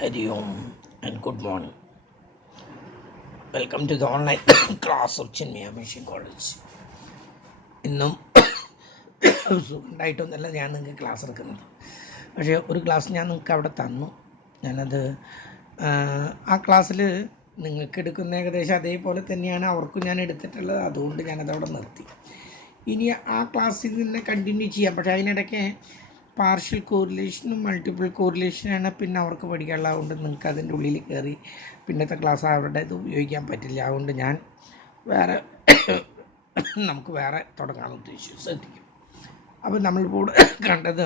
Hari Om and good morning. Welcome to the online class of Chinmaya Mission College. ഇന്നും സുഖമായിട്ടൊന്നുമല്ല ഞാൻ നിങ്ങൾക്ക് class എടുക്കുന്നത്. പക്ഷേ ഒരു ക്ലാസ് ഞാൻ നിങ്ങൾക്ക് അവിടെ തന്നു. ഞാനത് ആ ക്ലാസ്സിൽ നിങ്ങൾക്ക് എടുക്കുന്ന ഏകദേശം അതേപോലെ തന്നെയാണ് അവർക്കും ഞാൻ എടുത്തിട്ടുള്ളത്. അതുകൊണ്ട് ഞാനതവിടെ നിർത്തി. ഇനി ആ ക്ലാസ്സിൽ തന്നെ കണ്ടിന്യൂ ചെയ്യാം. പക്ഷേ അതിനിടയ്ക്ക് പാർഷ്യൽ കോറിലേഷനും മൾട്ടിപ്പിൾ കോറിലേഷനാണ് പിന്നെ അവർക്ക് പഠിക്കാനുള്ളത്. അതുകൊണ്ട് നിങ്ങൾക്ക് അതിൻ്റെ ഉള്ളിൽ കയറി പിന്നത്തെ ക്ലാസ് അവരുടെ ഇത് ഉപയോഗിക്കാൻ പറ്റില്ല. അതുകൊണ്ട് ഞാൻ വേറെ നമുക്ക് വേറെ തുടങ്ങാൻ ഉദ്ദേശിച്ചു. ശ്രദ്ധിക്കും. അപ്പോൾ നമ്മളിപ്പോൾ കണ്ടത്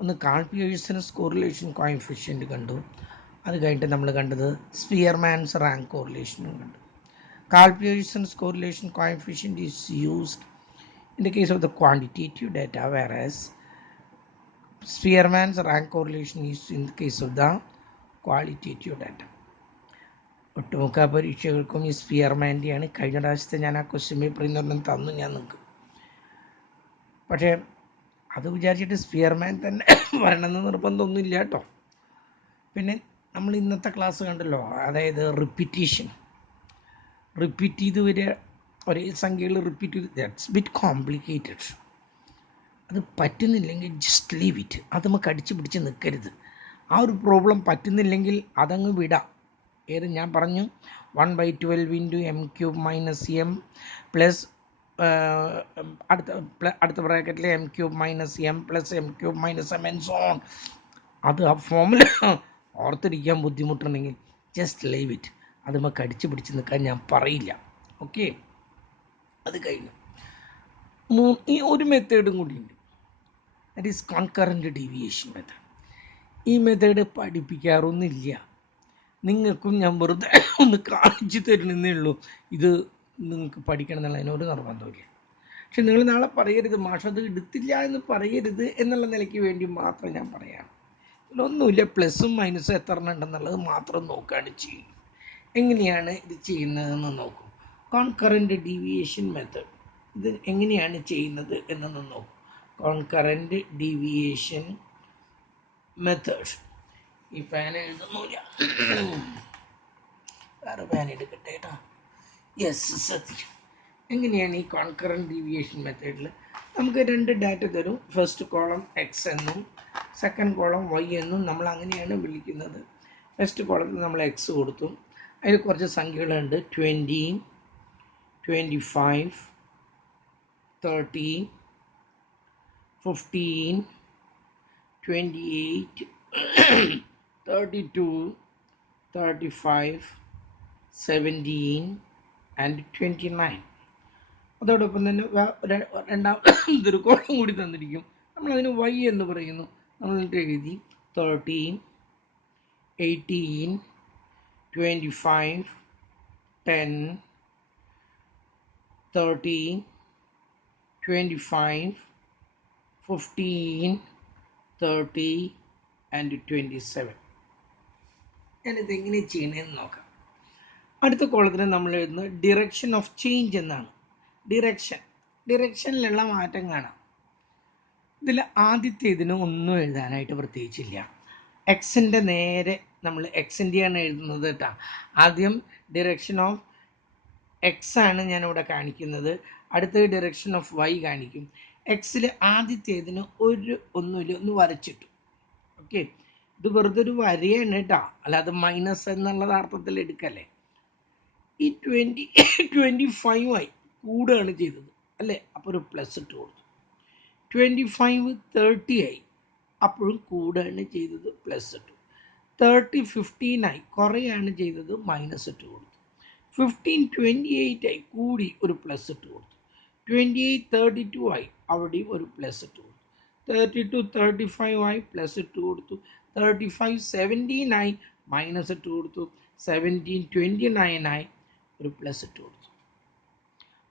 ഒന്ന് കാൾ പിയേഴ്സൺസ് കോറിലേഷൻ കോഎഫിഷ്യൻ്റ് കണ്ടു. അത് കഴിഞ്ഞിട്ട് നമ്മൾ കണ്ടത് സ്പിയർമാൻസ് റാങ്ക് കോറിലേഷനും കണ്ടു. Karl Pearson's correlation coefficient is used in the case of the quantitative data, whereas Spearman's rank correlation is in the case of the qualitative data. ഒട്ടുമുക്ക പരീക്ഷകൾക്കും ഈ സ്പിയർമാൻ്റെയാണ്. കഴിഞ്ഞ പ്രാവശ്യത്തെ ഞാൻ ആ ക്വസ്റ്റ്യൻ പേപ്പറിൽ നിന്നൊന്നും തന്നു ഞാൻ നിങ്ങൾക്ക്. പക്ഷേ അത് വിചാരിച്ചിട്ട് സ്പിയർമാൻ തന്നെ വരണമെന്ന് നിർബന്ധമൊന്നുമില്ല കേട്ടോ. പിന്നെ നമ്മൾ ഇന്നത്തെ ക്ലാസ് കണ്ടല്ലോ, അതായത് റിപ്പീറ്റ് ചെയ്ത് വരിക, ഒരേ സംഖ്യകൾ റിപ്പീറ്റ് ചെയ്ത്, ദാറ്റ്സ് ബിറ്റ് കോംപ്ലിക്കേറ്റഡ്. അത് പറ്റുന്നില്ലെങ്കിൽ ജസ്റ്റ് ലീവ് ഇറ്റ്. അത് നമുക്ക് അടിച്ച് പിടിച്ച് നിൽക്കരുത്. ആ ഒരു പ്രോബ്ലം പറ്റുന്നില്ലെങ്കിൽ അതങ്ങ് വിടാം. ഏത് ഞാൻ പറഞ്ഞു 1/12 ഇൻറ്റു m³ - m പ്ലസ് അടുത്ത ബ്രാക്കറ്റിൽ m³ - m plus m³ - m and so on. അത് ആ ഫോമിൽ ഓർത്തിരിക്കാൻ ബുദ്ധിമുട്ടുണ്ടെങ്കിൽ ജസ്റ്റ് ലീവ് ഇറ്റ്. അത് നമുക്ക് അടിച്ച് പിടിച്ച് നിൽക്കാൻ ഞാൻ പറയില്ല. ഓക്കെ, അത് കഴിഞ്ഞു. ഈ ഒരു മെത്തേഡും കൂടിയുണ്ട്. That is concurrent deviation method. ഈ മെത്തേഡ് പഠിപ്പിക്കാറൊന്നുമില്ല. നിങ്ങൾക്കും ഞാൻ വെറുതെ ഒന്ന് കാണിച്ചു തരണമെന്നേ ഉള്ളൂ. ഇത് നിങ്ങൾക്ക് പഠിക്കണം എന്നുള്ളതിനൊരു നിർബന്ധമില്ല. പക്ഷെ നിങ്ങൾ നാളെ പറയരുത് മാഷ് അത് എടുത്തില്ല എന്ന് പറയരുത് എന്നുള്ള നിലയ്ക്ക് വേണ്ടി മാത്രം ഞാൻ പറയാം. ഇതിലൊന്നുമില്ല, പ്ലസും മൈനസും എത്ര എണ്ണം ഉണ്ടെന്നുള്ളത് മാത്രം നോക്കുകയാണ് ചെയ്യും. എങ്ങനെയാണ് ഇത് ചെയ്യുന്നതെന്ന് നോക്കൂ. കോൺകറൻറ്റ് ഡീവിയേഷൻ മെത്തേഡ് ഇത് എങ്ങനെയാണ് ചെയ്യുന്നത് എന്നൊന്ന് നോക്കൂ. Concurrent deviation method. ഈ പാൻ എഴുതുന്നില്ല, വേറെ പാൻ എടുക്കട്ടെ കേട്ടോ. യെസ്, സത്യം. എങ്ങനെയാണ് ഈ കോൺകറൻറ്റ് ഡീവിയേഷൻ മെത്തേഡിൽ നമുക്ക് രണ്ട് ഡാറ്റ തരും. ഫസ്റ്റ് കോളം എക്സ് എന്നും സെക്കൻഡ് കോളം വൈ എന്നും നമ്മൾ അങ്ങനെയാണ് വിളിക്കുന്നത്. ഫസ്റ്റ് കോളത്തിൽ നമ്മൾ എക്സ് കൊടുത്തു. അതിൽ കുറച്ച് സംഖ്യകളുണ്ട്. 20, 25, 30, 15, 28, 32, 35, 17 ആൻഡ് 29. അതോടൊപ്പം തന്നെ രണ്ടാമതൊരു കോളം കൂടി തന്നിരിക്കും. നമ്മളതിന് വൈ എന്ന് പറയുന്നു. നമ്മളിട്ട് എഴുതി 13, 18, 25, 10, 30, 25, 15, 30 ആൻഡ് 27. ഞാനിത് എങ്ങനെ ചെയ്യണമെന്ന് നോക്കാം. അടുത്ത കോളത്തിന് നമ്മൾ എഴുതുന്നത് ഡിറക്ഷൻ ഓഫ് ചേഞ്ച് എന്നാണ്. ഡിറക്ഷനിലുള്ള മാറ്റം കാണാം. ഇതിൽ ആദ്യത്തേതിന് ഒന്നും എഴുതാനായിട്ട് പ്രത്യേകിച്ചില്ല. എക്സിൻ്റെ നേരെ നമ്മൾ എക്സിൻ്റെയാണ് എഴുതുന്നത് കേട്ടോ. ആദ്യം ഡിറക്ഷൻ ഓഫ് എക്സ് ആണ് ഞാനിവിടെ കാണിക്കുന്നത്. അടുത്ത ഡിറക്ഷൻ ഓഫ് വൈ കാണിക്കും. എക്സിൽ ആദ്യത്തേതിന് ഒന്നുമില്ല, ഒന്ന് വരച്ചിട്ടു. ഓക്കെ, ഇത് വെറുതെ ഒരു വരയാണ് കേട്ടോ, അല്ലാതെ മൈനസ് എന്നുള്ള അർത്ഥത്തിൽ എടുക്കല്ലേ. ഈ 25 ആയി കൂടുകയാണ് ചെയ്തത് അല്ലേ, അപ്പോൾ ഒരു പ്ലസ് ഇട്ട് കൊടുത്തു. 25 30 ആയി, അപ്പോഴും കൂടുകയാണ് ചെയ്തത്, പ്ലസ് ഇട്ടു. 30 15 ആയി, കുറയാണ് ചെയ്തത്, മൈനസ് ഇട്ട് കൊടുത്തു. 15 28 ആയി, കൂടി, ഒരു പ്ലസ് ഇട്ട് കൊടുത്തു. 28 32 ആയി, അവിടെയും ഒരു പ്ലസ് ഇട്ട് കൊടുത്തു. 32 35 ആയി, പ്ലസ് ഇട്ട് കൊടുത്തു. 35 17 ആയി, മൈനസ് ഇട്ട് കൊടുത്തു. 17 29 ആയി, ഒരു പ്ലസ് ഇട്ട് കൊടുത്തു.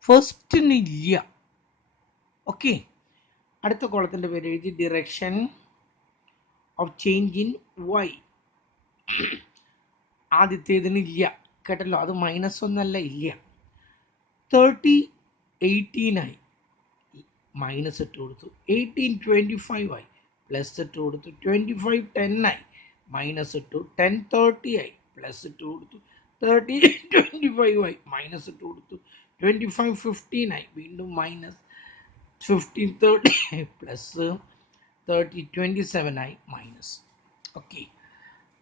ഫസ്റ്റിന് ഇല്ല. ഓക്കെ, അടുത്ത കോളത്തിൻ്റെ പേര് എഴുതി direction of change in Y. ആദ്യത്തേതിന് ഇല്ല കേട്ടല്ലോ, അത് മൈനസ് ഒന്നല്ല, ഇല്ല. 30 18 ആയി, മൈനസ് ഇട്ട് കൊടുത്തു. 18 25 ആയി, പ്ലസ് ഇട്ട് കൊടുത്തു. 25 10 ആയി, മൈനസ് ഇട്ടു 1030 ആയി, പ്ലസ് ഇട്ട് കൊടുത്തു 30 25 ആയി, മൈനസ് ഇട്ട് കൊടുത്തു 25 15 ആയി, വീണ്ടും മൈനസ് 15 30 പ്ലസ് 30 27 ആയി, മൈനസ്. ഓക്കെ,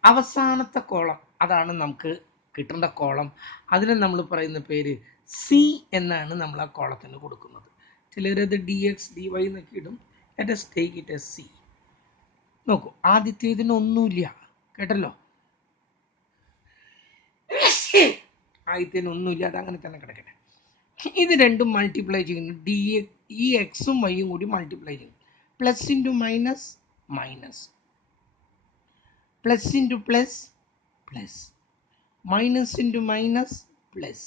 അവസാനത്തെ കോളം അതാണ് നമുക്ക് കിട്ടേണ്ട കോളം. അതിന് നമ്മൾ പറയുന്ന പേര് സി എന്നാണ് നമ്മൾ ആ കോളത്തിന് കൊടുക്കുന്നത്. ചിലരത് ഡി എക്സ് ഡി വൈ എന്നൊക്കെ ഇടും. Let us take it as C. നോക്കൂ, ആദ്യത്തേതിന് ഒന്നുമില്ല കേട്ടല്ലോ, ആദ്യത്തേന് ഒന്നുമില്ല, അത് അങ്ങനെ തന്നെ കിടക്കട്ടെ. ഇത് രണ്ടും മൾട്ടിപ്ലൈ ചെയ്യുന്നു, ഈ എക്സും വൈയും കൂടി മൾട്ടിപ്ലൈ ചെയ്യുന്നു. Plus into minus minus, plus into plus plus, minus into minus plus,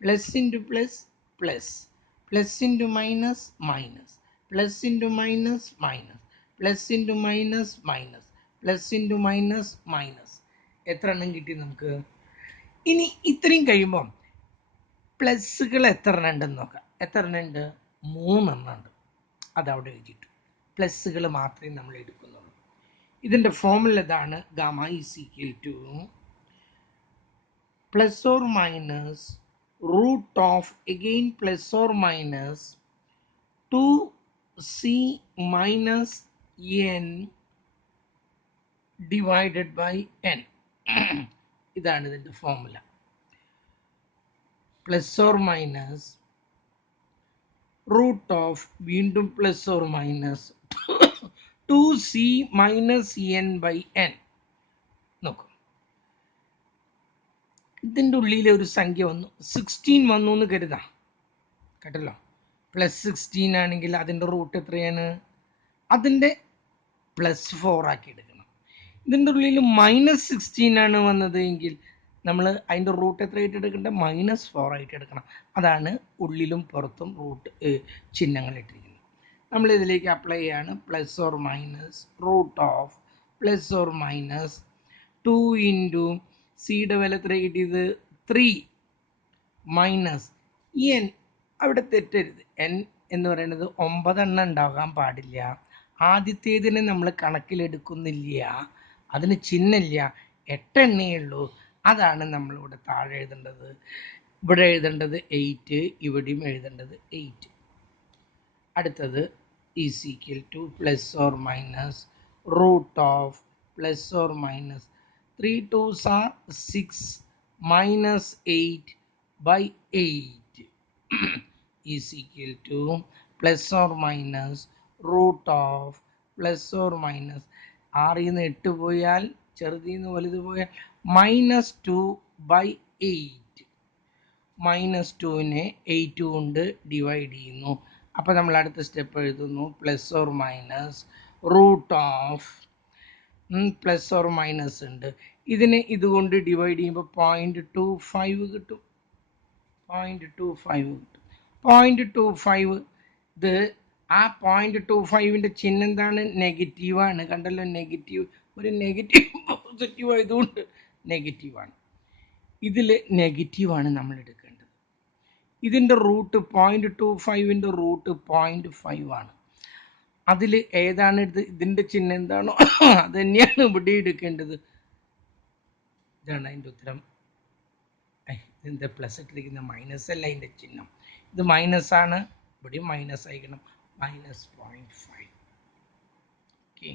plus into plus plus, plus into minus minus, plus into minus minus, plus into minus minus, plus into minus minus. എത്ര എണ്ണം കിട്ടി നമുക്ക്? ഇനി ഇത്രയും കഴിയുമ്പം പ്ലസ്സുകൾ എത്ര എണ്ണം ഉണ്ടെന്ന് നോക്കാം. എത്ര എണ്ണം ഉണ്ട്? 3 എണ്ണം ഉണ്ട്. അതവിടെ എഴുതിയിട്ടു. പ്ലസ്സുകൾ മാത്രമേ നമ്മൾ എടുക്കുന്നുള്ളൂ. ഇതിൻ്റെ ഫോമുല ഇതാണ്, gamma is equal to plus or minus root of again plus or minus 2c minus n divided by n. ഇതാണ് ഇതിൻ്റെ formula. Plus or minus root of വീണ്ടും plus or minus 2c minus n by n. നോക്കൂ, ഇതിൻ്റെ ഉള്ളിൽ ഒരു സംഖ്യ വന്നു, 16 വന്നു എന്ന് കരുതാം കേട്ടല്ലോ. പ്ലസ് 16 ആണെങ്കിൽ അതിൻ്റെ റൂട്ട് എത്രയാണ്? അതിൻ്റെ പ്ലസ് 4 ആക്കി എടുക്കണം. ഇതിൻ്റെ ഉള്ളിൽ മൈനസ് 16 ആണ് വന്നത് എങ്കിൽ നമ്മൾ അതിൻ്റെ റൂട്ട് എത്രയായിട്ട് എടുക്കേണ്ടത്? മൈനസ് 4 ആയിട്ട് എടുക്കണം. അതാണ് ഉള്ളിലും പുറത്തും റൂട്ട് ചിഹ്നങ്ങൾ ഇട്ടിരിക്കുന്നത്. നമ്മൾ ഇതിലേക്ക് അപ്ലൈ ചെയ്യാണ്. Plus or minus root of plus or minus 2 into സിയുടെ വില എത്ര കിട്ടിയത്? 3 മൈനസ് എൻ. അവിടെ തെറ്റരുത്, എൻ എന്ന് പറയുന്നത് 9 എണ്ണം ഉണ്ടാകാൻ പാടില്ല. ആദ്യത്തേതിനെ നമ്മൾ കണക്കിലെടുക്കുന്നില്ല, അതിന് ചിഹ്നമില്ല, 8 എണ്ണേ ഉള്ളൂ. അതാണ് നമ്മളിവിടെ താഴെ എഴുതേണ്ടത്. ഇവിടെ എഴുതേണ്ടത് 8, ഇവിടെയും എഴുതേണ്ടത് 8. അടുത്തത് is equal to plus or minus root of plus or minus 3 2s are 6 minus 8 by 8 is equal to plus or minus root of plus or minus 6 നിന്ന് 8 പോയാൽ ചെറുതിൽ നിന്ന് വലുത് പോയാൽ മൈനസ് 2 ബൈ 8. മൈനസ് 2നെ 8 കൊണ്ട് ഡിവൈഡ് ചെയ്യുന്നു. അപ്പോൾ നമ്മൾ അടുത്ത സ്റ്റെപ്പ് എഴുതുന്നു, plus or minus root of plus or minus ഉണ്ട്, ഇതിനെ ഇതുകൊണ്ട് ഡിവൈഡ് ചെയ്യുമ്പോൾ 0.25 കിട്ടും. 0.25 കിട്ടും. 0.25 ഇത് ആ 0.25ൻ്റെ ചിഹ്നം എന്താണ്? നെഗറ്റീവാണ്. കണ്ടല്ലോ, നെഗറ്റീവ്. ഒരു നെഗറ്റീവ് പോസിറ്റീവ് ആയതുകൊണ്ട് നെഗറ്റീവാണ്. ഇതിൽ നെഗറ്റീവാണ് നമ്മൾ എടുക്കേണ്ടത്. ഇതിൻ്റെ റൂട്ട് 0.25ൻ്റെ റൂട്ട് 0.5 ആണ്. അതിൽ ഏതാണ് ഇതിൻ്റെ ചിഹ്നം എന്താണോ അത് തന്നെയാണ് ഇവിടെ എടുക്കേണ്ടത്. ഇതാണ് അതിൻ്റെ ഉത്തരം. ഇതിൻ്റെ പ്ലസ് ഇട്ടിരിക്കുന്ന മൈനസ് അല്ല അതിൻ്റെ ചിഹ്നം. ഇത് മൈനസ് ആണ്, ഇവിടെയും മൈനസ് ആയിരിക്കണം, -0.5. ഓക്കെ,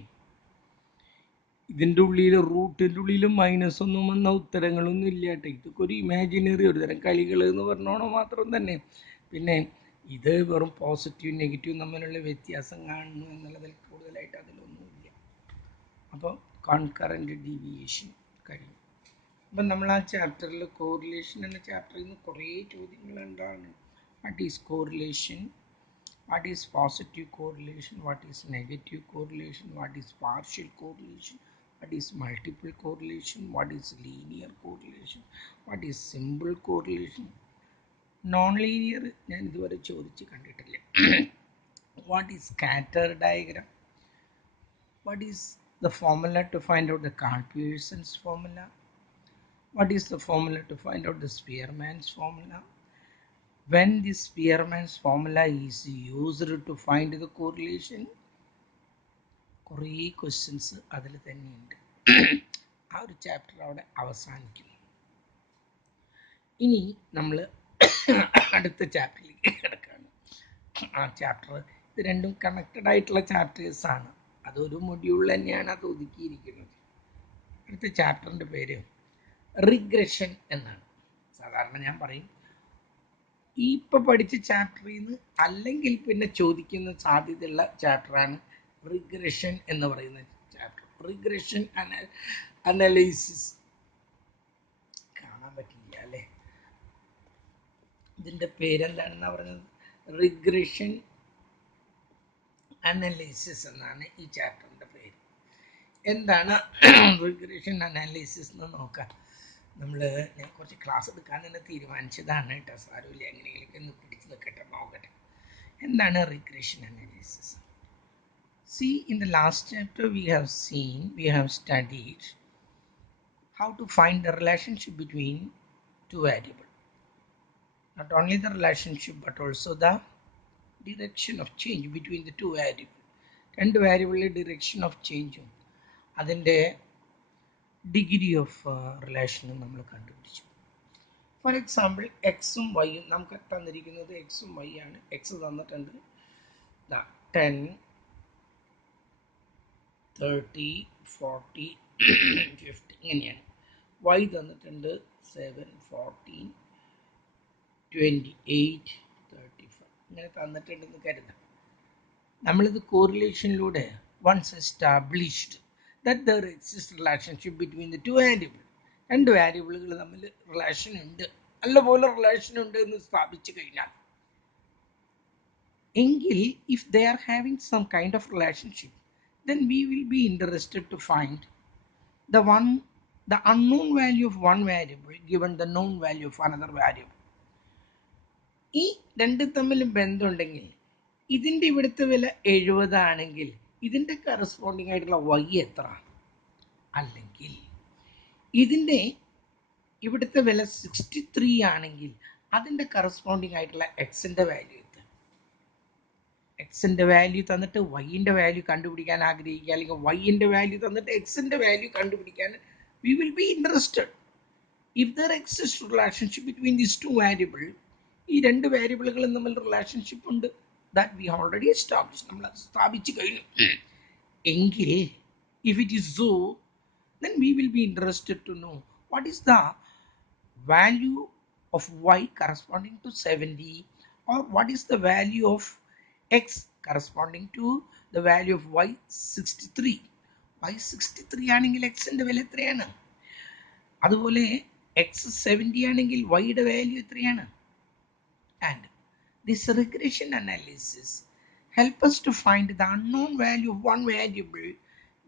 ഇതിൻ്റെ ഉള്ളിൽ റൂട്ടിൻ്റെ ഉള്ളിൽ മൈനസ് ഒന്നും വന്ന ഉത്തരങ്ങളൊന്നും ഇല്ല കേട്ടോ. ഇതൊക്കെ ഒരു ഇമാജിനറി, ഒരു തരം കളികൾ എന്ന് പറഞ്ഞോണോ മാത്രം തന്നെ. പിന്നെ ഇത് വെറും പോസിറ്റീവ് നെഗറ്റീവ് തമ്മിലുള്ള വ്യത്യാസം കാണുന്നു എന്നുള്ളതിൽ കൂടുതലായിട്ട് അതിലൊന്നുമില്ല. അപ്പോൾ കോൺകറൻറ്റ് ഡീവിയേഷൻ കഴിഞ്ഞു. അപ്പം നമ്മൾ ആ ചാപ്റ്ററിൽ കോറിലേഷൻ എന്ന ചാപ്റ്ററിൽ നിന്ന് കുറേ ചോദ്യങ്ങളുണ്ടാണ്. What is correlation, what is positive correlation, what is negative correlation, what is partial correlation, what is multiple correlation, what is linear correlation, what is simple correlation. Non linear ഞാൻ ഇതുവരെ ചോദിച്ച് കണ്ടിട്ടില്ല. What is scatter diagram, what is the formula to find out the Karl Pearson's formula, what is the formula to find out the Spearman's formula, when the Spearman's formula is used to find the correlation. കുറേ questions അതിൽ തന്നെയുണ്ട്. ഒരു chapter അവിടെ അവസാനിക്കുന്നു. ഇനി നമ്മൾ അടുത്ത ചാപ്റ്ററിലേക്ക് കിടക്കുകയാണ്. ആ ചാപ്റ്റർ, ഇത് രണ്ടും കണക്റ്റഡ് ആയിട്ടുള്ള ചാപ്റ്റേഴ്സാണ്. അതൊരു മൊഡ്യൂളിൽ തന്നെയാണ് അത് ഒതുക്കിയിരിക്കുന്നത്. അടുത്ത ചാപ്റ്ററിൻ്റെ പേര് റിഗ്രഷൻ എന്നാണ്. സാധാരണ ഞാൻ പറയും ഈ ഇപ്പോൾ പഠിച്ച ചാപ്റ്ററിൽ നിന്ന് അല്ലെങ്കിൽ പിന്നെ ചോദിക്കുന്ന സാധ്യതയുള്ള ചാപ്റ്ററാണ് റിഗ്രഷൻ എന്ന് പറയുന്ന ചാപ്റ്റർ. റിഗ്രഷൻ അനാലിസിസ് കാണാൻ പറ്റില്ല അല്ലേ? ഇതിൻ്റെ പേരെന്താണെന്നാ പറഞ്ഞത്? റിഗ്രഷൻ അനാലിസിസ് എന്നാണ് ഈ ചാപ്റ്ററിൻ്റെ പേര്. എന്താണ് റിഗ്രഷൻ അനാലിസിസ് എന്ന് നോക്കാം. ഞാൻ കുറച്ച് ക്ലാസ് എടുക്കാൻ തന്നെ തീരുമാനിച്ചതാണ് കേട്ടോ. സാരമില്ല, എങ്ങനെയെങ്കിലും ഒന്ന് പിടിച്ച് നിൽക്കട്ടെ, നോക്കട്ടെ. എന്താണ് regression analysis? See, in the last chapter we have studied how to find the relationship between two variables. Not only the relationship but also the direction of change between the two variables. രണ്ട് വേരിയബിളിലെ direction of change അതിൻ്റെ degree of റിലേഷനും നമ്മൾ കണ്ടുപിടിച്ചു. For example എക്സും വൈയും നമുക്ക് തന്നിരിക്കുന്നത് എക്സും Y ആണ്. X തന്നിട്ടുണ്ട് 10, 30, 40, 50 ഇങ്ങനെയാണ്. വൈ തന്നിട്ടുണ്ട് 7, 14, 28, 35 ഇങ്ങനെ തന്നിട്ടുണ്ടെന്ന് കരുതാം. നമ്മളിത് കോറിലേഷനിലൂടെ once established that there exists relationship between the two variables. രണ്ട് വേരിയബിളുകൾ തമ്മിൽ റിലേഷൻ ഉണ്ട്, നല്ലപോലെ റിലേഷൻ ഉണ്ട് എന്ന് സ്ഥാപിച്ചു കഴിഞ്ഞാൽ എങ്കിൽ if they are having some kind of relationship, then we will be interested to find the unknown value of one variable given the known value of another variable. ഈ രണ്ട് തമ്മിൽ ബന്ധമുണ്ടെങ്കിൽ ഇതിൻ്റെ ഇവിടുത്തെ വില 70 ആണെങ്കിൽ ഇതിൻ്റെ കറസ്പോണ്ടിങ് ആയിട്ടുള്ള വൈ എത്ര? അല്ലെങ്കിൽ ഇതിൻ്റെ ഇവിടുത്തെ വില 63 ആണെങ്കിൽ അതിൻ്റെ കറസ്പോണ്ടിങ് ആയിട്ടുള്ള എക്സിൻ്റെ വാല്യൂ എത്ര? എക്സിൻ്റെ വാല്യൂ തന്നിട്ട് വൈൻ്റെ വാല്യൂ കണ്ടുപിടിക്കാൻ ആഗ്രഹിക്കുക, അല്ലെങ്കിൽ വൈൻ്റെ വാല്യൂ തന്നിട്ട് എക്സിൻ്റെ വാല്യൂ കണ്ടുപിടിക്കാൻ we will be interested. If there exists relationship between these two variables, ഈ രണ്ട് വേരിയബിളുകളും തമ്മിൽ റിലേഷൻഷിപ്പ് ഉണ്ട്, that we already established, നമ്മൾ അത് സ്ഥാപിച്ചു കഴിഞ്ഞു എങ്കിൽ if it is so, then we will be interested to know what is the value of y corresponding to 70, or what is the value of x corresponding to the value of y 63. y 63 ആണെങ്കിൽ എക്സിൻ്റെ വില എത്രയാണ്? അതുപോലെ x 70 ആണെങ്കിൽ വൈയുടെ value എത്രയാണ്? And this regression analysis help us to find the unknown value of one variable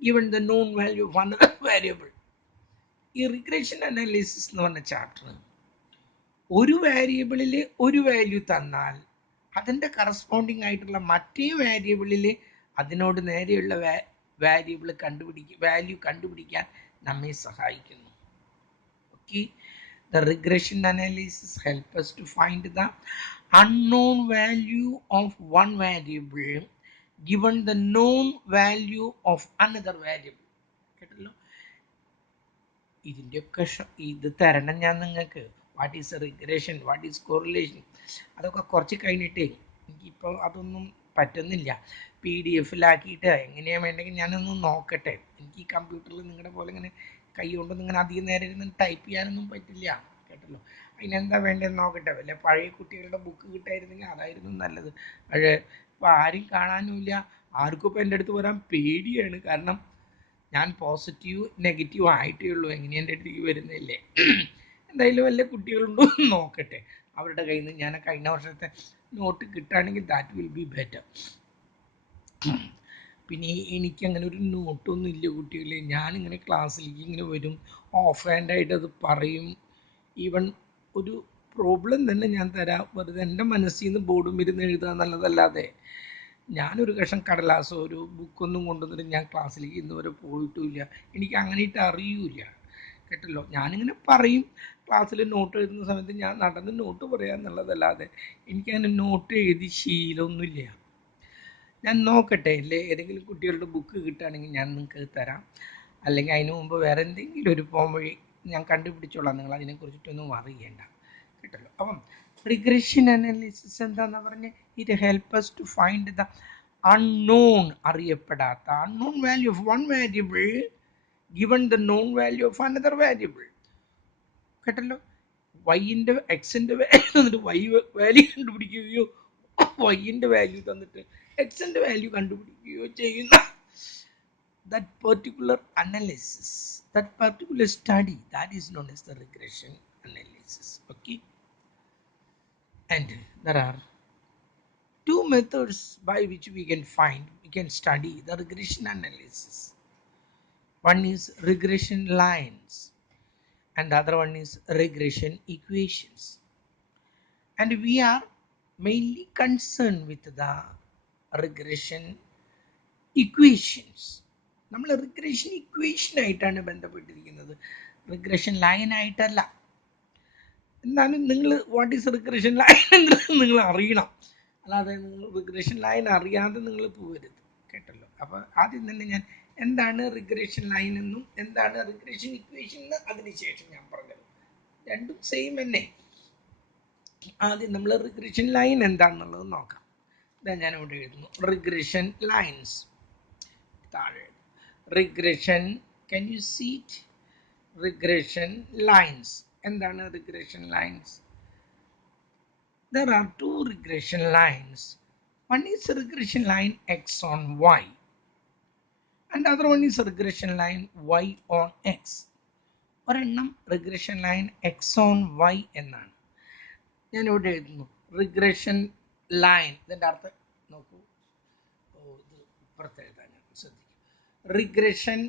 given the known value of another variable. ഈ regression analysis എന്ന് പറഞ്ഞ ചാപ്റ്റർ ഒരു വേരിയബിളിൽ ഒരു വാല്യൂ തന്നാൽ അതിൻ്റെ കറസ്പോണ്ടിങ് ആയിട്ടുള്ള മറ്റേ വേരിയബിളിൽ അതിനോട് നേരെയുള്ള വാല്യൂ കണ്ടുപിടിക്കാൻ നമ്മെ സഹായിക്കുന്നു. Okay, the regression analysis help us to find the unknown value of one variable given the known value of another variable. കേട്ടല്ലോ, ഇതിൻ്റെയൊക്കെ ഇത് തരണം ഞാൻ നിങ്ങൾക്ക്. What is regression, what is correlation, അതൊക്കെ കുറച്ച് കഴിഞ്ഞിട്ടേ, എനിക്കിപ്പോൾ അതൊന്നും പറ്റുന്നില്ല. PDF-ലാക്കിയിട്ട് എങ്ങനെയാണ് വേണ്ടെങ്കിൽ ഞാനൊന്ന് നോക്കട്ടെ. എനിക്ക് ഈ കമ്പ്യൂട്ടറിൽ നിങ്ങളുടെ പോലെ ഇങ്ങനെ കൈ കൊണ്ടൊന്നും ഇങ്ങനെ അധികം നേരം ഇരുന്ന് ടൈപ്പ് ചെയ്യാനൊന്നും പറ്റില്ല. കേട്ടല്ലോ, അതിനെന്താ വേണ്ടതെന്ന് നോക്കട്ടെ. വല്ല പഴയ കുട്ടികളുടെ ബുക്ക് കിട്ടായിരുന്നെങ്കിൽ അതായിരുന്നു നല്ലത്. പക്ഷേ ഇപ്പോൾ ആരും കാണാനുമില്ല. ആർക്കും ഇപ്പോൾ എൻ്റെ അടുത്ത് വരാൻ പേടിയാണ്. കാരണം ഞാൻ പോസിറ്റീവ് നെഗറ്റീവ് ആയിട്ടേ ഉള്ളൂ. എങ്ങനെ എൻ്റെ അടുത്തേക്ക് വരുന്നില്ലേ? എന്തായാലും വല്ല കുട്ടികളുണ്ടോ നോക്കട്ടെ. അവരുടെ കയ്യിൽ നിന്ന് ഞാൻ കഴിഞ്ഞ വർഷത്തെ നോട്ട് കിട്ടുകയാണെങ്കിൽ ദാറ്റ് വിൽ ബി ബെറ്റർ. പിന്നെ എനിക്കങ്ങനെ ഒരു നോട്ടൊന്നും ഇല്ല കുട്ടികളെ. ഞാനിങ്ങനെ ക്ലാസ്സിലേക്ക് ഇങ്ങനെ വരും, ഓഫ് ഹാൻഡായിട്ട് അത് പറയും. ഈവൻ ഒരു പ്രോബ്ലം തന്നെ ഞാൻ തരാം, വെറുതെ എൻ്റെ മനസ്സിൽ നിന്ന് ബോർഡും ഇരുന്ന് എഴുതുക എന്നുള്ളതല്ലാതെ ഞാനൊരു കഷ്ണം കടലാസോ ഒരു ബുക്കൊന്നും കൊണ്ടുവന്നിട്ട് ഞാൻ ക്ലാസ്സിലേക്ക് ഇന്ന് വരെ പോയിട്ടുമില്ല. എനിക്ക് അങ്ങനെയിട്ട് അറിയില്ല. കേട്ടല്ലോ, ഞാനിങ്ങനെ പറയും. ക്ലാസ്സിൽ നോട്ട് എഴുതുന്ന സമയത്ത് ഞാൻ നടന്ന് നോട്ട് പറയുക എന്നുള്ളതല്ലാതെ എനിക്കങ്ങനെ നോട്ട് എഴുതി ശീലമൊന്നുമില്ല. ഞാൻ നോക്കട്ടെ, അല്ലേ ഏതെങ്കിലും കുട്ടികളുടെ ബുക്ക് കിട്ടുകയാണെങ്കിൽ ഞാൻ നിങ്ങൾക്ക് തരാം. അല്ലെങ്കിൽ അതിന് മുമ്പ് വേറെ എന്തെങ്കിലും ഒരു പോം വഴി ഞാൻ കണ്ടുപിടിച്ചോളാം, നിങ്ങൾ അതിനെക്കുറിച്ചിട്ടൊന്നും വറി ചെയ്യണ്ട കേട്ടല്ലോ. അപ്പം റിഗ്രഷൻ അനാലിസിസ് എന്താന്ന് പറഞ്ഞ് it help us to find the unknown, അറിയപ്പെടാത്ത unknown value of one variable given the known value of another variable കേട്ടല്ലോ. വൈൻ്റെ എക്സിൻ്റെ വാല്യൂ തന്നിട്ട് വൈ വാല്യൂ കണ്ടുപിടിക്കുകയോ വൈൻ്റെ വാല്യൂ തന്നിട്ട് എക്സിൻ്റെ വാല്യൂ കണ്ടുപിടിക്കുകയോ ചെയ്യുന്ന that particular analysis, that particular study, that is known as the regression analysis. Okay, and there are two methods by which we can study the regression analysis. One is regression lines and the other one is regression equations, and we are mainly concerned with the regression equations. നമ്മൾ regression equation ആയിട്ടാണ് ബന്ധപ്പെട്ടിരിക്കുന്നത്, regression line ആയിട്ടല്ല. എന്നാലും നിങ്ങൾ what is regression line എന്നുള്ളത് നിങ്ങൾ അറിയണം, അല്ലാതെ നിങ്ങൾ റിഗ്രഷൻ ലൈൻ അറിയാതെ നിങ്ങൾ പോകരുത് കേട്ടല്ലോ. അപ്പോൾ ആദ്യം തന്നെ ഞാൻ എന്താണ് റിഗ്രഷൻ ലൈൻ എന്നും എന്താണ് റിഗ്രഷൻ ഇക്വേഷൻ എന്ന് അതിനുശേഷം ഞാൻ പറഞ്ഞത്, രണ്ടും സെയിം തന്നെ. ആദ്യം നമ്മൾ റിഗ്രഷൻ ലൈൻ എന്താണെന്നുള്ളത് നോക്കാം. ഇതാ ഞാൻ ഇവിടെ എഴുതുന്നു റിഗ്രഷൻ ലൈൻസ്. താഴെ regression, can you see it? Regression lines. എന്താണ് regression lines? There are two regression lines. One is regression line x on y and other one is regression line y on x. ഒരെണ്ണം regression line x on y എന്നാണ്. ഞാൻ ഇവിടെ എഴുതുന്നു regression line. ഇതിൻ്റെ അർത്ഥം നോക്കൂ, ഇത് ഇപ്പുറത്ത് എഴുതാൻ ഞാൻ ശ്രദ്ധിക്കും. റിഗ്രഷൻ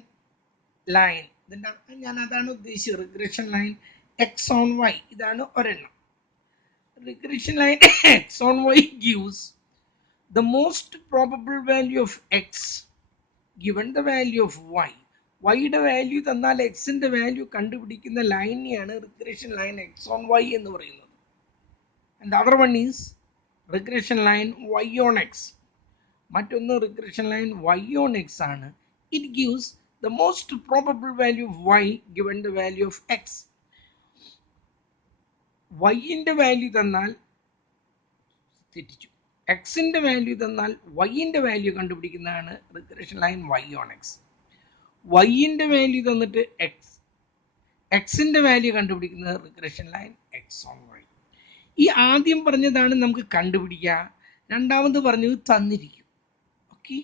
ലൈൻ, ഇതിൻ്റെ അർത്ഥം ഞാൻ അതാണ് ഉദ്ദേശിച്ചത്. Regression line X on Y, ഇതാണ് ഒരെണ്ണം. Regression line X on Y gives the most probable value of X given the value of Y. വൈയുടെ വാല്യൂ തന്നാൽ എക്സിൻ്റെ വാല്യൂ കണ്ടുപിടിക്കുന്ന ലൈനെയാണ് regression line X on Y എന്ന് പറയുന്നത്. And other one is regression line Y on X. മറ്റൊന്ന് regression line Y on X ആണ്. It gives the most probable value of y given the value of x. y ന്റെ value തന്നാൽ തെറ്റിച്ചു, x ന്റെ value തന്നാൽ y ന്റെ value കണ്ടുപിടിക്കുന്നതാണ് regression line y on x. y ന്റെ വാല്യൂ തന്നിട്ട് x ന്റെ വാല്യൂ കണ്ടുപിടിക്കുന്നത് regression line x on y. ഈ ആദ്യം പറഞ്ഞതാണ് നമുക്ക് കണ്ടുപിടിക്കുക, രണ്ടാമത് പറഞ്ഞത് തന്നിരിക്കും. ഓക്കെ,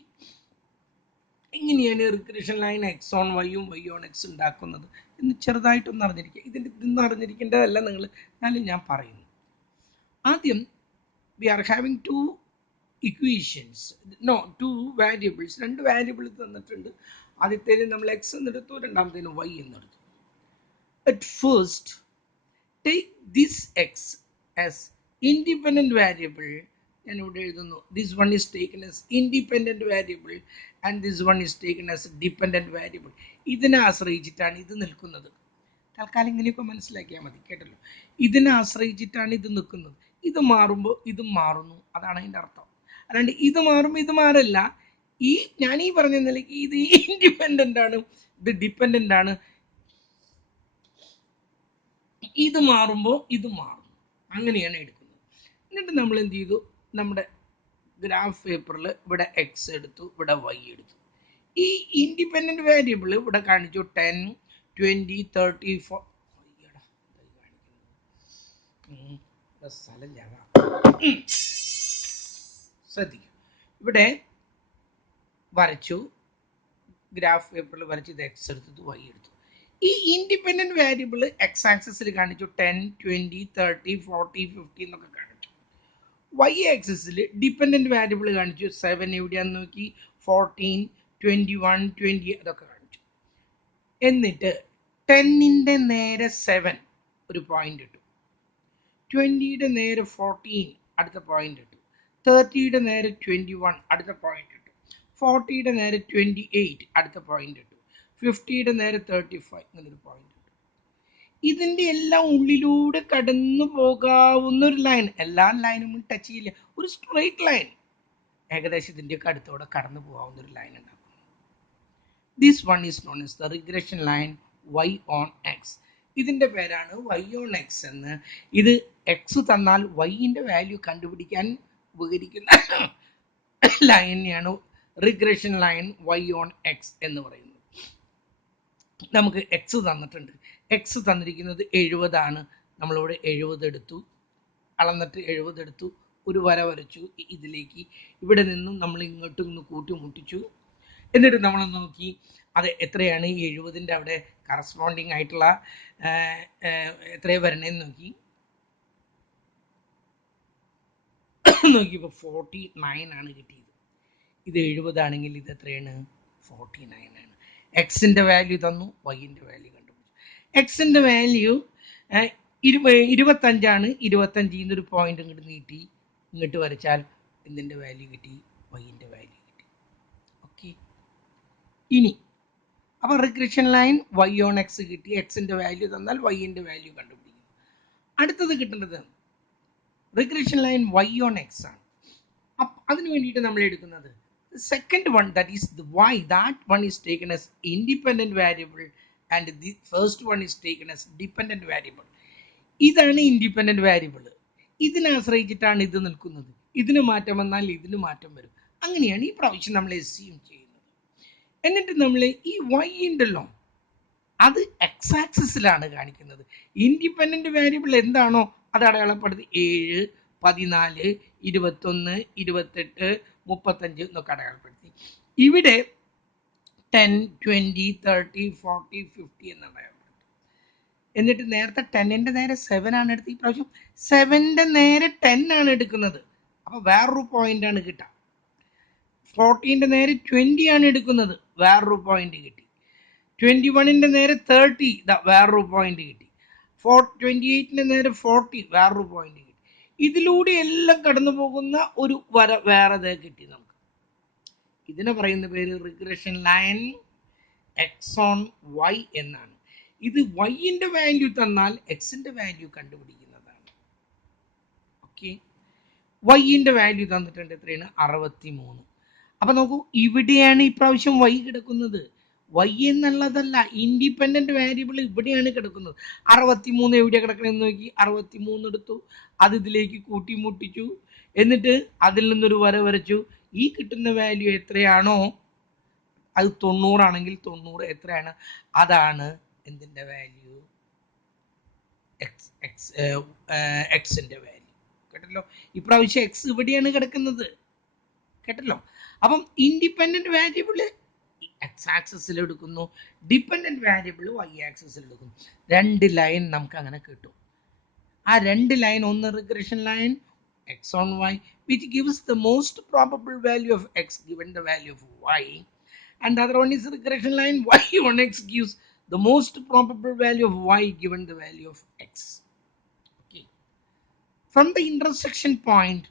എങ്ങനെയാണ് റിഗ്രഷൻ ലൈൻ എക്സ് ഓൺ വൈയും വൈ ഓൺ എക്സ് ഉണ്ടാക്കുന്നത് എന്ന് ചെറുതായിട്ടൊന്ന് അറിഞ്ഞിരിക്കുക. ഇതൊന്നും അറിഞ്ഞിരിക്കേണ്ടതല്ല നിങ്ങൾ, എന്നാലും ഞാൻ പറയുന്നു. ആദ്യം we are having two equations, two variables. രണ്ട് വാരിയബിൾ തന്നിട്ടുണ്ട്. ആദ്യത്തേന് നമ്മൾ എക്സ് എന്നെടുത്തു, രണ്ടാമത്തേന് വൈ എന്നെടുത്തു. At first take this X as independent variable. ഞാൻ ഇവിടെ എഴുതുന്നു this one is taken as independent variable and this one is taken as dependent variable. ഇതിനെ ആശ്രയിച്ചിട്ടാണ് ഇത് നിൽക്കുന്നത്. തൽക്കാലം ഇങ്ങനെയൊക്കെ മനസ്സിലാക്കിയാൽ മതി കേട്ടല്ലോ. ഇതിനെ ആശ്രയിച്ചിട്ടാണ് ഇത് നിൽക്കുന്നത്. ഇത് മാറുമ്പോൾ ഇതും മാറുന്നു, അതാണ് അതിൻ്റെ അർത്ഥം. അല്ലാണ്ട് ഇത് മാറുമ്പോൾ ഇത് മാറില്ല. ഞാൻ ഈ പറഞ്ഞ നിലയ്ക്ക് ഇത് ഇൻഡിപെൻഡൻ്റ് ആണ്, ഇത് ഡിപെൻഡൻ്റ് ആണ്. ഇത് മാറുമ്പോൾ ഇത് മാറുന്നു, അങ്ങനെയാണ് എടുക്കുന്നത്. എന്നിട്ട് നമ്മൾ എന്ത് ചെയ്തു, നമ്മുടെ ഗ്രാഫ് പേപ്പറിൽ ഇവിടെ എക്സ് എടുത്തു, ഇവിടെ വൈ എടുത്തു. ഈ ഇൻഡിപെൻഡൻറ്റ് വേരിയബിൾ ഇവിടെ കാണിച്ചു 10, 20, 30, 40. ശ്രദ്ധിക്കും, ഇവിടെ വരച്ചു, ഗ്രാഫ് പേപ്പറിൽ വരച്ച് ഇത് എക്സ് എടുത്തു, വൈ എടുത്തു. ഈ ഇൻഡിപെൻഡൻറ്റ് വേരിയബിൾ എക്സ് ആക്സിസിൽ കാണിച്ചു 10, 20, 30, 40, 50 എന്നൊക്കെ കാണിച്ചു. വൈ ആക്സിസിൽ ഡിപെൻഡൻറ്റ് വേരിയബിൾ കാണിച്ചു 7 എവിടെയാണെന്ന് നോക്കി, 14, 21, 20 അതൊക്കെ കാണിച്ചു. എന്നിട്ട് 10ൻ്റെ നേരെ 7 ഒരു പോയിന്റ് ഇട്ടു, 20യുടെ നേരെ 14 അടുത്ത പോയിന്റ് ഇട്ടു, 30യുടെ നേരെ 21 അടുത്ത പോയിന്റ് ഇട്ടു, 40യുടെ നേരെ 28 അടുത്ത പോയിന്റ് ഇട്ടു, 50യുടെ നേരെ 35 ഇങ്ങനൊരു പോയിന്റ് ഇട്ടു. ഇതിൻ്റെ എല്ലാം ഉള്ളിലൂടെ കടന്നു പോകാവുന്ന ഒരു ലൈൻ, എല്ലാ ലൈനും ടച്ച് ചെയ്യില്ല, ഒരു സ്ട്രെയിറ്റ് ലൈൻ ഏകദേശം ഇതിൻ്റെയൊക്കെ അടുത്തോടെ കടന്നു പോകാവുന്ന ഒരു ലൈൻ ഉണ്ടാക്കും. This one is known as the regression line y on x. ഇതിൻ്റെ പേരാണ് y on x എന്ന്. ഇത് x തന്നാൽ yൻ്റെ വാല്യൂ കണ്ടുപിടിക്കാൻ ഉപകരിക്കുന്ന ലൈനെയാണ് regression line y on x എന്ന് പറയുന്നത്. നമുക്ക് എക്സ് തന്നിട്ടുണ്ട്. എക്സ് തന്നിരിക്കുന്നത് 70 ആണ്. നമ്മളിവിടെ 70 എടുത്തു, അളന്നിട്ട് 70 എടുത്തു, ഒരു വര വരച്ചു ഇതിലേക്ക്. ഇവിടെ നിന്നും നമ്മൾ ഇങ്ങോട്ടും ഒന്ന് കൂട്ടിമുട്ടിച്ചു. എന്നിട്ട് നമ്മൾ നോക്കി അത് എത്രയാണ് ഈ 70ൻ്റെ അവിടെ കറസ്പോണ്ടിങ് ആയിട്ടുള്ള എത്രയാണ് വരണേന്ന് നോക്കി. നോക്കിയപ്പോൾ 49 ആണ് കിട്ടിയത്. ഇത് 70 ആണെങ്കിൽ ഇത് എത്രയാണ്? 49 ആണ്. എക്സിൻ്റെ വാല്യൂ തന്നു, വൈൻ്റെ വാല്യൂ കണ്ടുപിടിച്ചു. എക്സിൻ്റെ വാല്യൂ 25 ആണ്. 25 ഒരു പോയിന്റ് ഇങ്ങോട്ട് നീട്ടി ഇങ്ങോട്ട് വരച്ചാൽ എന്തിൻ്റെ വാല്യൂ കിട്ടി? വൈൻ്റെ വാല്യൂ കിട്ടി. ഓക്കെ, ഇനി അപ്പോൾ regression line y on x കിട്ടി. എക്സിൻ്റെ വാല്യൂ തന്നാൽ വൈൻ്റെ വാല്യൂ കണ്ടുപിടിക്കും. അടുത്തത് കിട്ടേണ്ടത് regression line y on x ആണ്. അതിന് വേണ്ടിയിട്ട് നമ്മൾ എടുക്കുന്നത് the second one, that is the y, that one is taken as independent variable and the first one is taken as dependent variable. ഇതാണ് ഇൻഡിപെൻഡന്റ് വേരിയബിൾ. ഇതിനെ ആശ്രയിച്ചിട്ടാണ് ഇത് നിൽക്കുന്നത്. ഇതിന് മാറ്റം വന്നാൽ ഇതിന് മാറ്റം വരും. അങ്ങനെയാണ് ഈ പ്രാവശ്യം നമ്മൾ അസ്യൂം ചെയ്യുന്നത്. എന്നിട്ട് നമ്മൾ ഈ y ഉണ്ടല്ലോ അത് എക്സ് ആക്സിസിലാണ് കാണിക്കുന്നത്. ഇൻഡിപെൻഡന്റ് വേരിയബിൾ എന്താണോ അത് അടയാളപ്പെടുത്തി 7, 14, 21, 28, 35 എന്നൊക്കെ അടയാളപ്പെടുത്തി. ഇവിടെ 10, 20, 30, 40, 50 എന്ന് അടയാളപ്പെടുത്തി. എന്നിട്ട് നേരത്തെ 10ൻ്റെ നേരെ 7 ആണ് എടുത്തത്. ഈ പ്രാവശ്യം 7ൻ്റെ നേരെ 10 ആണ് എടുക്കുന്നത്. അപ്പോൾ വേറൊരു പോയിന്റ് ആണ് കിട്ടുക. 14ൻ്റെ നേരെ 20 ആണ് എടുക്കുന്നത്, വേറൊരു പോയിന്റ് കിട്ടി. 21ൻ്റെ നേരെ 30, വേറൊരു പോയിന്റ് കിട്ടി. 28ൻ്റെ നേരെ 40, വേറൊരു പോയിന്റ് കിട്ടി. ഇതിലൂടെ എല്ലാം കടന്നു പോകുന്ന ഒരു വര വേറെ കിട്ടി നമുക്ക്. ഇതിനെ പറയുന്ന പേര് regression line X on Y എന്നാണ്. ഇത് വൈൻ്റെ വാല്യൂ തന്നാൽ എക്സിൻ്റെ വാല്യൂ കണ്ടുപിടിക്കുന്നതാണ്. ഓക്കെ, വൈൻ്റെ വാല്യൂ തന്നിട്ടുണ്ട് എത്രയാണ്? 63. അപ്പം നോക്കൂ, ഇവിടെയാണ് ഇപ്രാവശ്യം വൈ കിടക്കുന്നത്. വൈ എന്നുള്ളതല്ല, ഇൻഡിപെൻഡന്റ് വേരിയബിൾ ഇവിടെയാണ് കിടക്കുന്നത്. 63 എവിടെയാണ് കിടക്കണമെന്ന് നോക്കി. 63 എടുത്തു, അത് ഇതിലേക്ക് കൂട്ടി മുട്ടിച്ചു, എന്നിട്ട് അതിൽ നിന്നൊരു വര വരച്ചു. ഈ കിട്ടുന്ന വാല്യൂ എത്രയാണോ, അത് 90 ആണെങ്കിൽ 90 എത്രയാണ്? അതാണ് എന്തിൻ്റെ വാല്യൂ? എക്സിൻ്റെ വാല്യൂ. കേട്ടല്ലോ, ഇപ്രാവശ്യം എക്സ് ഇവിടെയാണ് കിടക്കുന്നത്. കേട്ടല്ലോ. അപ്പം ഇൻഡിപെൻഡന്റ് വേരിയബിൾ എക്സ് ആക്സിസിൽ എടുക്കുന്നു, ഡിപ്പെൻഡന്റ് വേരിയബിൾ വൈ ആക്സിസിൽ എടുക്കുന്നു. 2 ലൈൻ നമുക്ക് അങ്ങനെ കിട്ടും. ആ 2 ലൈൻ, ഒന്ന് regression line x on y which gives the most probable value of x given the value of y, and the other one is regression line y on x gives the most probable value of y given the value of x. Okay, from the intersection point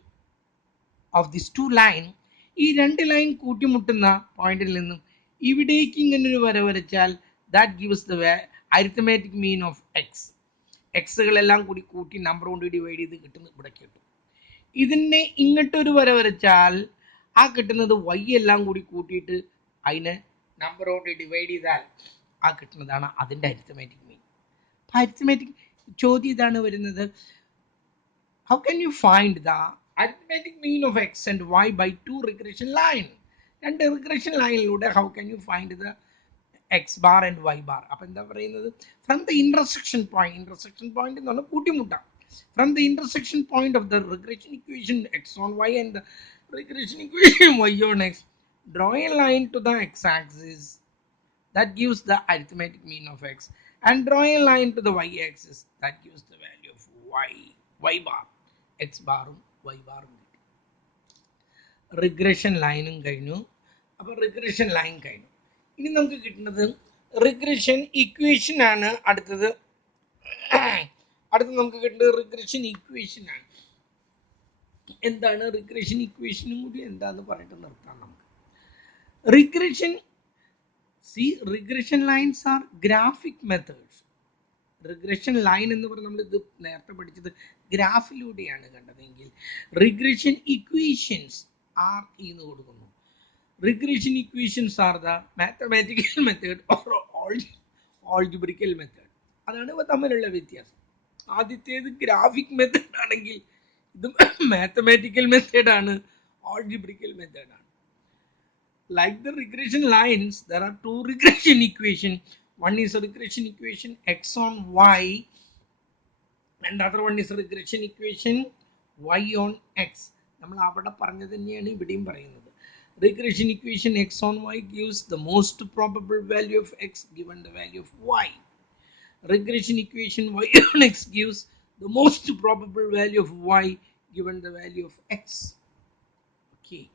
of these two line, ഈ 2 line കൂട്ടിമുട്ടുന്ന പോയിന്റിൽ നിന്നും ഇവിടേക്ക് ഇങ്ങനെ ഒരു വര വരച്ചാൽ that gives the arithmetic mean of x. എക്സുകളെല്ലാം കൂടി കൂട്ടി നമ്പർ കൊണ്ട് ഡിവൈഡ് ചെയ്ത് കിട്ടുന്നത് ഇവിടെ കിട്ടും. ഇതിനെ ഇങ്ങോട്ടൊരു വര വരച്ചാൽ ആ കിട്ടുന്നത് y എല്ലാം കൂടി കൂട്ടിയിട്ട് അതിനെ നമ്പർ കൊണ്ട് ഡിവൈഡ് ചെയ്താൽ ആ കിട്ടുന്നതാണ് അതിൻ്റെ അരിത്തമാറ്റിക് മീൻ. അരിത്തമാറ്റിക് ചോദ്യം ഇതാണ് വരുന്നത്, how can you find the arithmetic mean of x and y by 2 regression line? 2 regression ലൈനിലൂടെ how can you find the x bar and y bar? അപ്പം എന്താ പറയുന്നത്, from the intersection point, intersection point എന്ന് പറഞ്ഞാൽ കൂട്ടിമുട്ടാം. From the intersection point of the regression equation x on y and the regression equation y on x, draw a line to the x-axis that gives the arithmetic mean of x, and draw a line to the y-axis that gives the value of y bar. x ബാറും y ബാറും കിട്ടി. Regression ലൈനും കഴിഞ്ഞു. അപ്പോൾ regression line കഴിഞ്ഞു. ഇനി നമുക്ക് കിട്ടുന്നത് regression equation ആണ്. അടുത്തത് നമുക്ക് കിട്ടുന്നത് റിഗ്രഷൻ ഇക്വേഷൻ ആണ്. എന്താണ് റിഗ്രഷൻ ഇക്വേഷനും കൂടി എന്താന്ന് പറഞ്ഞിട്ട് നിർത്താം നമുക്ക്. Regression lines are graphic methods. Regression line എന്ന് പറഞ്ഞാൽ നമ്മൾ ഇത് നേരത്തെ പഠിച്ചത് ഗ്രാഫിലൂടെയാണ് കണ്ടതെങ്കിൽ റിഗ്രഷൻ ഇക്വേഷൻസ് ആർ എന്ന് കൊടുക്കുന്നു. Regression equations are the mathematical method or algebraical method. അതാണ് ഇവ തമ്മിലുള്ള വ്യത്യാസം. ആദ്യത്തേത് ഗ്രാഫിക് മെത്തേഡ് ആണെങ്കിൽ ഇത് മാത്തമാറ്റിക്കൽ മെത്തേഡാണ്, algebraical മെത്തേഡാണ്. Like the regression lines, there are two regression equations. One is a regression equation x on y, and the other one is a regression equation y on x. നമ്മൾ അവിടെ പറഞ്ഞത് തന്നെയാണ് ഇവിടെയും പറയുന്നത്. Regression equation x on y gives the most probable value of x given the value of y. Regression equation y on x gives the most probable value of y given the value of x. Okay.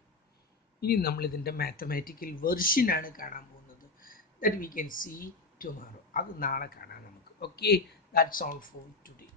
ഇനി നമ്മൾ ഇതിൻ്റെ mathematical version ആണ് കാണാൻ പോകുന്നത്. That we can see tomorrow. അത് നാളെ കാണാം നമുക്ക്. Okay, that's all for today.